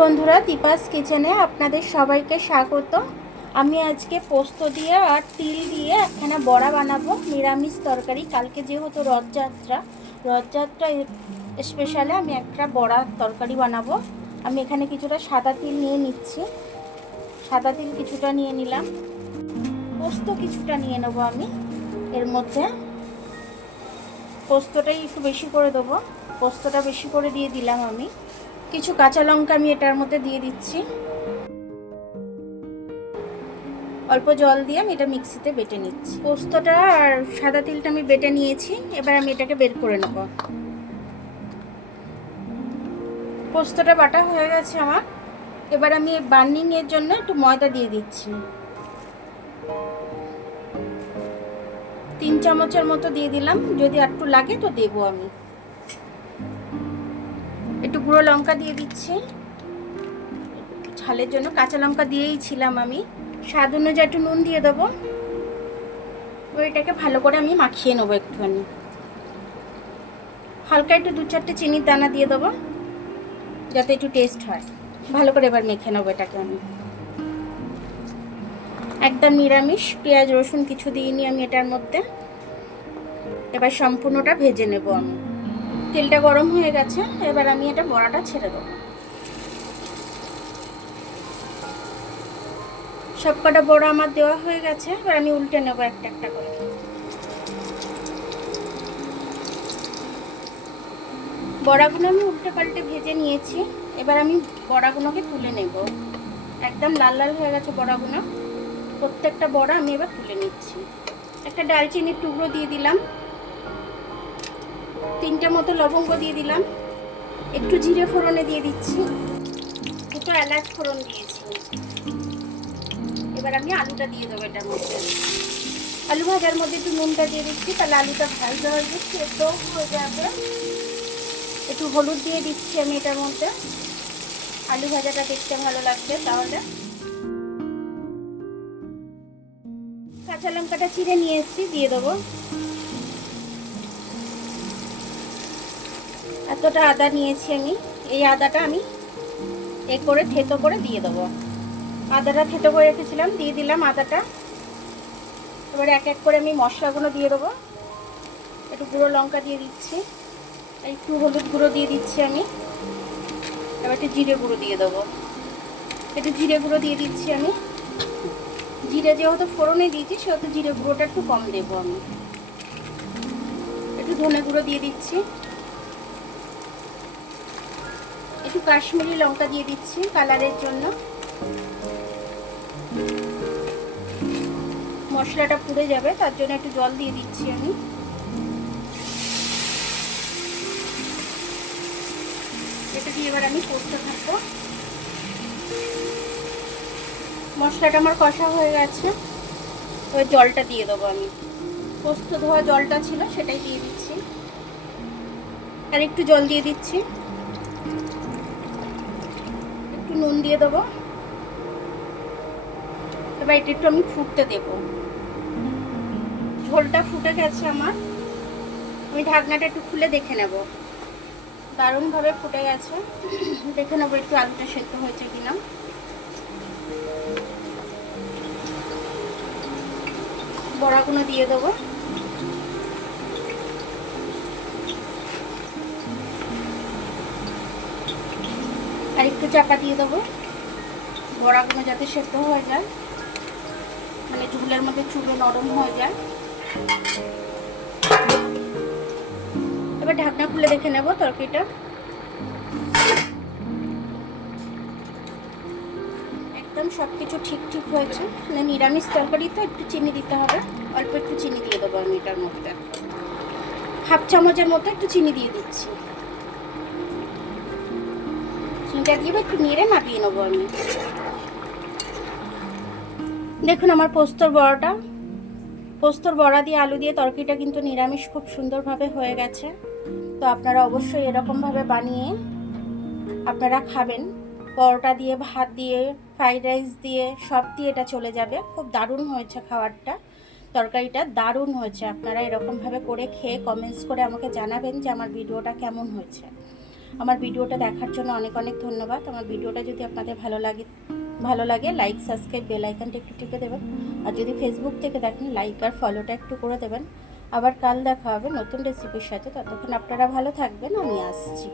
বন্ধুরা, দীপাস কিচেনে আপনাদের সবাইকে স্বাগত। আমি আজকে পোস্ত দিয়ে আর তিল দিয়ে একখানা বড়া বানাবো, নিরামিষ তরকারি। কালকে যেহেতু রথযাত্রা স্পেশালে আমি একটা বড়া তরকারি বানাবো। আমি এখানে কিছুটা সাদা তিল নিয়ে নিচ্ছি, সাদা তিল কিছুটা নিয়ে নিলাম, পোস্ত কিছুটা নিয়ে নেবো আমি। এর মধ্যে পোস্তটাই একটু বেশি করে দেবো, পোস্তটা বেশি করে দিয়ে দিলাম আমি। কিছু কাঁচা লঙ্কা আমি এটার মধ্যে দিয়ে দিচ্ছি। অল্প জল দিয়ে আমি এটা মিক্সিতে বেটে নিচ্ছি। পোস্তটা আর সাদা তিলটা আমি বেটে নিয়েছি, এবার আমি এটাকে বের করে নেব। পোস্তটা বাটা হয়ে গেছে আমার। এবার আমি বার্নিং এর জন্য একটু ময়দা দিয়ে দিচ্ছি, 3 চামচের মতো দিয়ে দিলাম। যদি একটু লাগে তো দেবো আমি। একটু গুঁড়ো লঙ্কা দিয়ে দিচ্ছি ঝালের জন্য, কাঁচা লঙ্কা দিয়েই ছিলাম আমি। স্বাদ অনুযায়ী একটু নুন দিয়ে দেবো। এটাকে ভালো করে আমি মাখিয়ে নেবো একটুখানি। হালকা একটু 2-4টে চিনির দানা দিয়ে দেবো যাতে একটু টেস্ট হয়। ভালো করে এবার মেখে নেবো এটাকে আমি। একদম নিরামিষ, পেঁয়াজ রসুন কিছু দিইনি আমি এটার মধ্যে। এবার সম্পূর্ণটা ভেজে নেব আমি। তেলটা গরম হয়ে গেছে, এবার আমি এটা বড়াটা ছেড়ে দেবো। সবকটা বড়া আমার দেওয়া হয়ে গেছে, এবার আমি উল্টে নেবো একটা একটা করে। বড়াগুলো আমি উল্টে পাল্টে ভেজে নিয়েছি। এবার আমি বড়াগুলোকে তুলে নেব। একদম লাল লাল হয়ে গেছে বড়াগুলো। প্রত্যেকটা বড়া আমি এবার তুলে নিচ্ছি। একটা ডালচিনির টুকরো দিয়ে দিলাম, 3টে মতো লবঙ্গ দিয়ে দিলাম, একটু জিরে ফোড়নে দিয়ে দিচ্ছি, 2টো এলাচ ফোড়ন দিয়েছি। এবার আমি আলুটা দিয়ে দেবো এটার মধ্যে। আলু ভাজার মধ্যে একটু নুনটা দিয়ে দিচ্ছি, তাহলে আলুটা ভাজা হয়ে যাচ্ছে, সেদ্ধ হয়ে যাবে। একটু হলুদ দিয়ে দিচ্ছি আমি এটার মধ্যে, আলু ভাজাটা দেখতে ভালো লাগবে। তাহলে কাঁচা লঙ্কাটা চিড়ে নিয়ে এসেছি, দিয়ে দেবো। এতটা আদা নিয়েছি আমি, এই আদাটা আমি করে থেতো করে দিয়ে দেবো। আদাটা থেতো করে রেখেছিলাম, দিয়ে দিলাম আদাটা। এবার এক এক করে আমি মশলাগুলো দিয়ে দেবো। একটু গুঁড়ো লঙ্কা দিয়ে দিচ্ছি, একটু হলুদ গুঁড়ো দিয়ে দিচ্ছি আমি। এবার একটু জিরে গুঁড়ো দিয়ে দেবো, একটু জিরে গুঁড়ো দিয়ে দিচ্ছি আমি। জিরে যেহেতু ফোড়নে দিয়েছি সেহেতু জিরে গুঁড়োটা একটু কম দেবো আমি। একটু ধনে গুঁড়ো দিয়ে দিচ্ছি, একটু কাশ্মীরি লঙ্কা দিয়ে দিচ্ছি কালারের জন্য। মশলাটা পুড়ে যাবে তার জন্য একটু জল দিয়ে দিচ্ছি আমি। এটা দিয়ে এবার আমি কষতে থাকবো। মশলাটা আমার কষা হয়ে গেছে, ওই জলটা দিয়ে দেবো আমি। পোস্ত ধোয়া জলটা ছিল সেটাই দিয়ে দিচ্ছি, আর একটু জল দিয়ে দিচ্ছি। একটু নুন দিয়ে দেবো। এবার এটা একটু আমি ফুটতে দেবো। ঝোলটা ফুটে গেছে আমার, আমি ঢাকনাটা একটু খুলে দেখে নেব। দারুণভাবে ফুটে গেছে, দেখে নেবো একটু আলুটা সেদ্ধ হয়েছে কিনা। বড়াগুলো দিয়ে দেবো। আর একটু চাপা দিয়ে দেবো, বড়াগুলো যাতে সেদ্ধ হয়ে যায়, মানে ঝোলের মধ্যে চুলে নরম হয়ে যায়। এবার ঢাকনা খুলে দেখে নেব তরকারিটা। একদম সবকিছু ঠিক ঠিক হয়েছে। মানে নিরামিষ তরকারি তো একটু চিনি দিতে হবে, অল্প একটু চিনি দিয়ে দেবো আমি এটার মধ্যে। 1/2 চামচের মতো একটু চিনি দিয়ে দিচ্ছি। চিনিটা দিয়ে একটু নেড়ে নামিয়ে নেবো আমি। দেখুন আমার পোস্তর বড়া দিয়ে আলু দিয়ে তরকারিটা কিন্তু নিরামিষ খুব সুন্দরভাবে হয়ে গেছে। তো আপনারা অবশ্যই এরকমভাবে বানিয়ে আপনারা খাবেন। পরোটা দিয়ে, ভাত দিয়ে, ফ্রাইড রাইস দিয়ে, সব দিয়ে এটা চলে যাবে। খুব দারুণ হয়েছে খাবারটা, তরকারিটা দারুণ হয়েছে। আপনারা এরকমভাবে করে খেয়ে কমেন্টস করে আমাকে জানাবেন যে আমার ভিডিওটা কেমন হয়েছে। আমার ভিডিওটা দেখার জন্য অনেক অনেক ধন্যবাদ। আমার ভিডিওটা যদি আপনাদের ভালো লাগে লাইক, সাবস্ক্রাইব, বেল আইকনটা একটু টিপে দেবেন। আর যদি ফেসবুক থেকে দেখেন লাইক আর ফলোটা একটু করে দেবেন। আবার কাল দেখা হবে নতুন রেসিপির সাথে। ততক্ষণ আপনারা ভালো থাকবেন, আমি আসছি।